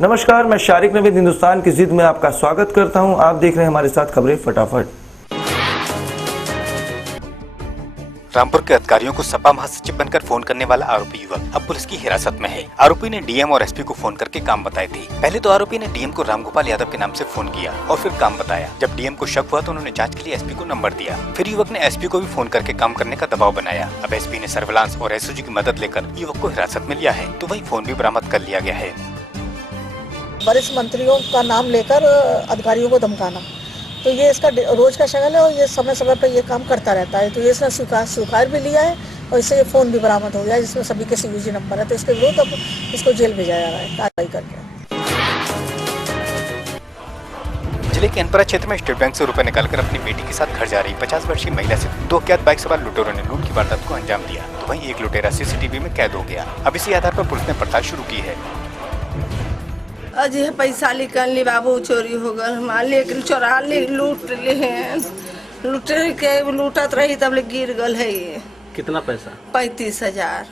नमस्कार, मैं शारिक नवीद हिंदुस्तान की जिद में आपका स्वागत करता हूं। आप देख रहे हैं हमारे साथ खबरें फटाफट। रामपुर के अधिकारियों को सपा महासचिव बनकर फोन करने वाला आरोपी युवक अब पुलिस की हिरासत में है। आरोपी ने डीएम और एसपी को फोन करके काम बताए थे। पहले तो आरोपी ने डीएम को रामगोपाल यादव के नाम से फोन किया और फिर काम बताया। जब डीएम को शक हुआ तो उन्होंने जांच के लिए एसपी को नंबर दिया। फिर युवक ने एसपी को भी फोन करके काम करने का दबाव बनाया। अब एसपी ने सर्विलांस और एसओजी की मदद लेकर युवक को हिरासत में लिया है, तो वही फोन भी बरामद कर लिया गया है। वरिष्ठ मंत्रियों का नाम लेकर अधिकारियों को धमकाना, तो ये इसका रोज का शगल है और ये समय समय पर ये काम करता रहता है। तो ये इसने स्वीकार भी लिया है और इससे ये फ़ोन भी बरामद हो गया जिसमें सभी के सीयूजी नंबर है। तो इसके विरुद्ध अब इसको जेल भेजा जा रहा है कार्रवाई करके। जिले के अनपरा क्षेत्र में स्टेट बैंक से रुपए निकालकर अपनी बेटी के साथ घर जा रही 50 वर्षीय महिला से 2 अज्ञात बाइक सवार लुटेरों ने लूट की वारदात को अंजाम दिया। तो वहीं एक लुटेरा सीसीटीवी में कैद हो गया। अब इसी आधार पर पुलिस ने पड़ताल शुरू की है। अजी पैसा निकल ली बाबू, चोरी हो गल, हमार लेकिन चोरा ले लूट ले हैं। लूटे के लूटत रही तब ले गिर गल है। ये कितना पैसा? 35,000।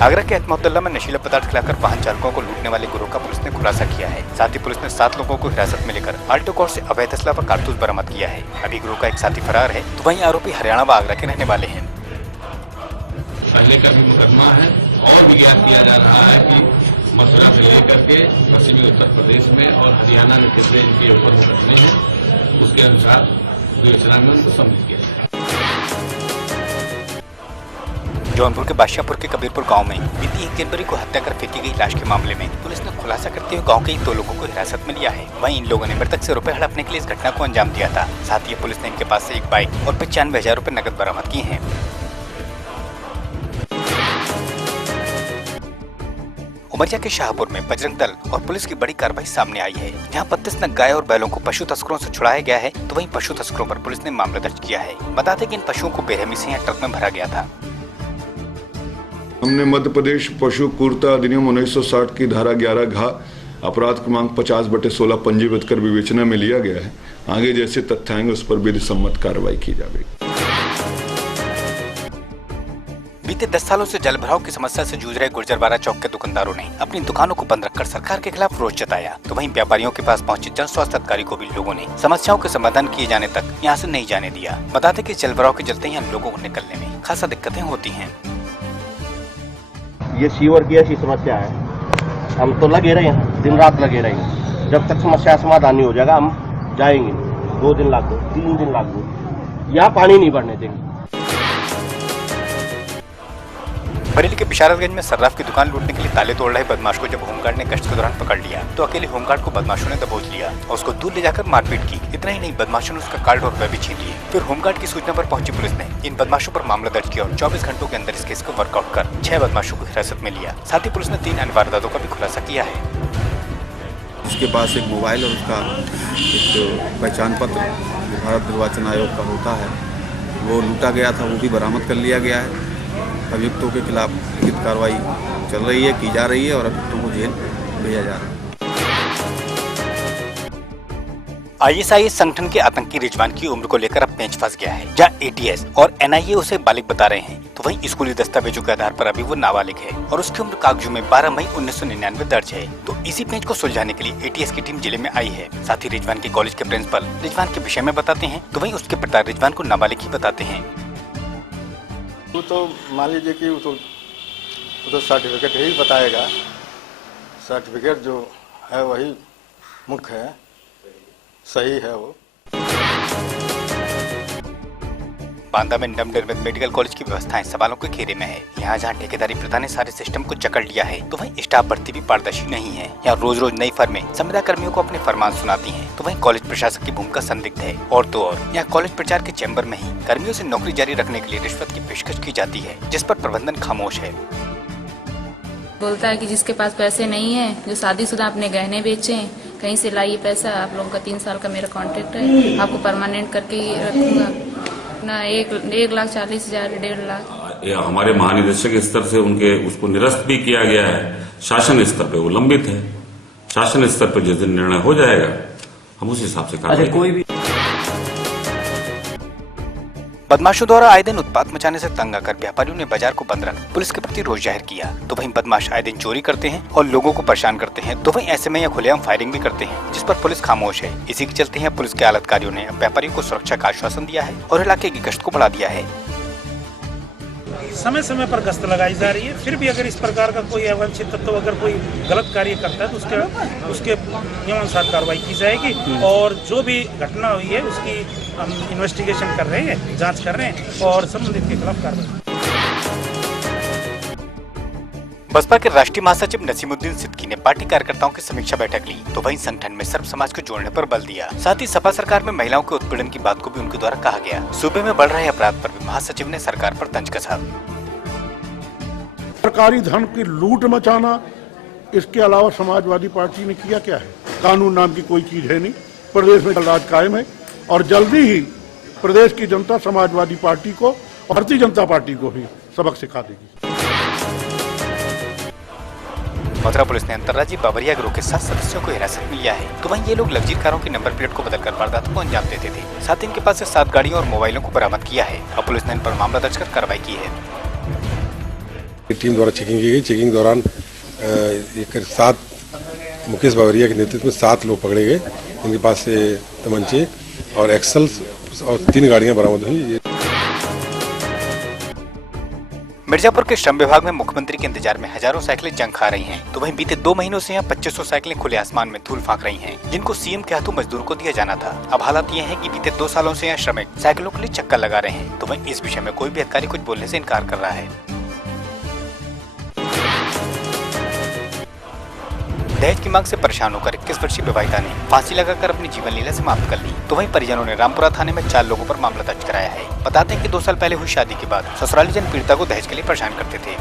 आगरा के अहमदुल्ला में नशीला पदार्थ खिलाकर वाहन चालकों को लूटने वाले गिरोह का पुलिस ने खुलासा किया है। साथ ही पुलिस ने 7 लोगों को हिरासत में लेकर आल्टो कोर्ट से अवैध असला व कारतूस बरामद किया है। अभी गिरोह का एक साथी फरार है, तो वहीं आरोपी हरियाणा व आगरा के रहने वाले हैं। पहले का भी मुकदमा है और भी ज्ञात किया जा रहा है कि मथुरा से लेकर के पश्चिमी उत्तर प्रदेश में और हरियाणा में कितने इनके ऊपर मुकदमे हैं, उसके अनुसार विवेचना में उनको सम्मिलित किया जाए। जौनपुर के बादशाहपुर के कबीरपुर गांव में बीती 1 जनवरी को हत्या कर फेंकी गई लाश के मामले में पुलिस ने खुलासा करते हुए गांव के 2 लोगों को हिरासत में लिया है। वहीं इन लोगों ने मृतक से रुपए हड़पने के लिए इस घटना को अंजाम दिया था। साथ ही पुलिस ने इनके पास से एक बाइक और 95,000 रुपए नकद बरामद किए हैं। उमरिया के शाहपुर में बजरंग दल और पुलिस की बड़ी कार्रवाई सामने आई है, जहां 32 नग गाय और बैलों को पशु तस्करों से छुड़ाया गया है। तो वहीं पशु तस्करों पर पुलिस ने मामला दर्ज किया है। बता दें कि इन पशुओं को बेरहमी से यहाँ ट्रक में भरा गया था। हमने मध्य प्रदेश पशु क्रूरता अधिनियम 1960 की धारा 11 घ अपराध क्रमांक 50/16 पंजीबद्ध कर विवेचना में लिया गया है। आगे जैसे तथ्य आएंगे उस पर विधि सम्मत कार्रवाई की जाएगी। बीते 10 सालों से जल भराव की समस्या से जूझ रहे गुर्जरवाड़ा चौक के दुकानदारों ने अपनी दुकानों को बंद रखकर सरकार के खिलाफ रोष जताया। तो वहीं व्यापारियों के पास पहुंचे जन स्वास्थ्य अधिकारी को भी लोगों ने समस्याओं के समाधान किए जाने तक यहां से नहीं जाने दिया। बता दें कि जल भराव के चलते यहाँ लोगों को निकलने में खासा दिक्कतें होती हैं। ये सीवर की ऐसी समस्या है, हम तो लगे रहे हैं, दिन रात लगे रहेंगे। जब तक समस्या समाधान नहीं हो जाएगा हम जाएंगे। 2 दिन लागू, 3 दिन लागू, यहाँ पानी नहीं भरने देंगे। बरेली के बिशारतगंज में सर्राफ की दुकान लूटने के लिए ताले तोड़ रहे बदमाश को जब होमगार्ड ने गश्त के दौरान पकड़ लिया तो अकेले होमगार्ड को बदमाशों ने दबोच लिया और उसको दूर ले जाकर मारपीट की। इतना ही नहीं, बदमाशों ने उसका कार्ड और वह भी छीन लिए। फिर होमगार्ड की सूचना पर पहुंची पुलिस ने इन बदमाशों पर मामला दर्ज किया और 24 घंटों के अंदर इस केस को वर्कआउट कर 6 बदमाशों को हिरासत में लिया। साथ ही पुलिस ने 3 अन्य वारदातों का भी खुलासा किया है। उसके पास एक मोबाइल और उसका एक पहचान पत्र भारत निर्वाचन आयोग का होता है वो लूटा गया था, वो भी बरामद कर लिया गया है। अभियुक्तों के खिलाफ लिखित कार्रवाई चल रही है, की जा रही है और अभियुक्तों को जेल भेजा जा रहा है। आईएसआईएस संगठन के आतंकी रिजवान की उम्र को लेकर अब पेंच फंस गया है। जहां एटीएस और एनआईए उसे बालिग बता रहे हैं, तो वहीं स्कूली दस्तावेजों के आधार पर अभी वो नाबालिग है और उसकी उम्र कागजों में 12 मई 1999 दर्ज है। तो इसी पेंच को सुलझाने के लिए एटीएस की टीम जिले में आई है। साथ ही रिजवान के कॉलेज के प्रिंसिपल रिजवान के विषय में बताते हैं, तो वहीं उसके पिता रिजवान को नाबालिग ही बताते हैं। वो तो मान लीजिए कि वो तो सर्टिफिकेट ही बताएगा। सर्टिफिकेट जो है वही मुख्य है, सही है वो। बांदा में नवनिर्मित मेडिकल कॉलेज की व्यवस्थाएं सवालों के घेरे में है। यहाँ जहाँ ठेकेदारी प्रथा ने सारे सिस्टम को जकड़ लिया है, तो वहीं स्टाफ भर्ती भी पारदर्शी नहीं है। यहाँ रोज रोज नई फर्में संविदा कर्मियों को अपने फरमान सुनाती हैं, तो वहीं कॉलेज प्रशासक की भूमिका संदिग्ध है। और तो और यहाँ कॉलेज प्रचार के चैम्बर में ही कर्मियों से नौकरी जारी रखने के लिए रिश्वत की पेशकश की जाती है, जिस पर प्रबंधन खामोश है। बोलता है कि जिसके पास पैसे नहीं है, जो शादीशुदा अपने गहने बेचे, कहीं से लाइए पैसा, आप लोगों का 3 साल का मेरा कॉन्ट्रैक्ट है, आपको परमानेंट करके ही रखूंगा ना। 1,40,000, 1.5 लाख। हमारे महानिदेशक स्तर से उनके उसको निरस्त भी किया गया है। शासन स्तर पे वो लंबित है। शासन स्तर पर जिस दिन निर्णय हो जाएगा हम उस हिसाब से कार्रवाई करेंगे। बदमाशों द्वारा आए दिन उत्पात मचाने से तंग आकर व्यापारियों ने बाजार को बंद रख पुलिस के प्रति रोष जाहिर किया। तो वहीं बदमाश आए दिन चोरी करते हैं और लोगों को परेशान करते हैं, तो वहीं ऐसे में यह खुलेआम फायरिंग भी करते हैं, जिस पर पुलिस खामोश है। इसी के चलते हैं पुलिस के आला अधिकारियों ने व्यापारियों को सुरक्षा का आश्वासन दिया है और इलाके की गश्त को बढ़ा दिया है। समय समय पर गश्त लगाई जा रही है। फिर भी अगर इस प्रकार का कोई अवांछित तत्व अगर कोई गलत कार्य करता है तो उसके नियमानुसार कार्रवाई की जाएगी और जो भी घटना हुई है उसकी हम इन्वेस्टिगेशन कर रहे हैं, जांच कर रहे हैं और संबंधित के खिलाफ कार्रवाई। बसपा के राष्ट्रीय महासचिव नसीमुद्दीन सिद्दीकी ने पार्टी कार्यकर्ताओं की समीक्षा बैठक ली, तो वहीं संगठन में सर्व समाज को जोड़ने पर बल दिया। साथ ही सपा सरकार में महिलाओं के उत्पीड़न की बात को भी उनके द्वारा कहा गया। सूबे में बढ़ रहे अपराध पर भी महासचिव ने सरकार पर तंज कसा। सरकारी धन की लूट मचाना, इसके अलावा समाजवादी पार्टी ने किया क्या है? कानून नाम की कोई चीज है नहीं। प्रदेश में राज कायम है और जल्दी ही प्रदेश की जनता समाजवादी पार्टी को और भारतीय जनता पार्टी को भी सबक सिखा देगी। मथुरा पुलिस ने अंतर्राज्यीय बाबरिया गिरोह के 7 सदस्यों को हिरासत में लिया है। तो वहीं ये लोग लग्जरी कारों की नंबर प्लेट को बदलकर वारदातों को अंजाम देते थे। साथ ही इनके पास से 7 गाड़ियों और मोबाइलों को बरामद किया है। अब पुलिस ने इन पर मामला दर्ज कर कार्रवाई की है। टीम द्वारा चेकिंग की गई। चेकिंग दौरान 7 मुकेश बाबरिया के नेतृत्व में 7 लोग पकड़े गए। इनके पास से तमंचे और एक्सल और 3 गाड़ियां बरामद हुई। मिर्जापुर के श्रम विभाग में मुख्यमंत्री के इंतजार में हजारों साइकिलें जंग खा रही हैं। तो वहीं बीते 2 महीनों से यहाँ 2500 साइकिलें खुले आसमान में धूल फांक रही हैं, जिनको सीएम के हाथों मजदूरों को दिया जाना था। अब हालात ये है कि बीते 2 सालों से यहाँ श्रमिक साइकिलों के लिए चक्कर लगा रहे हैं। तो वहीं इस विषय में कोई भी अधिकारी कुछ बोलने से इनकार कर रहा है। दहेज की मांग से परेशान होकर 21 वर्षीय विवाहिता ने फांसी लगाकर अपनी जीवन लीला समाप्त कर ली। तो वहीं परिजनों ने रामपुरा थाने में 4 लोगों पर मामला दर्ज कराया है। बताते हैं कि 2 साल पहले हुई शादी के बाद ससुराली जन पीड़िता को दहेज के लिए परेशान करते थे।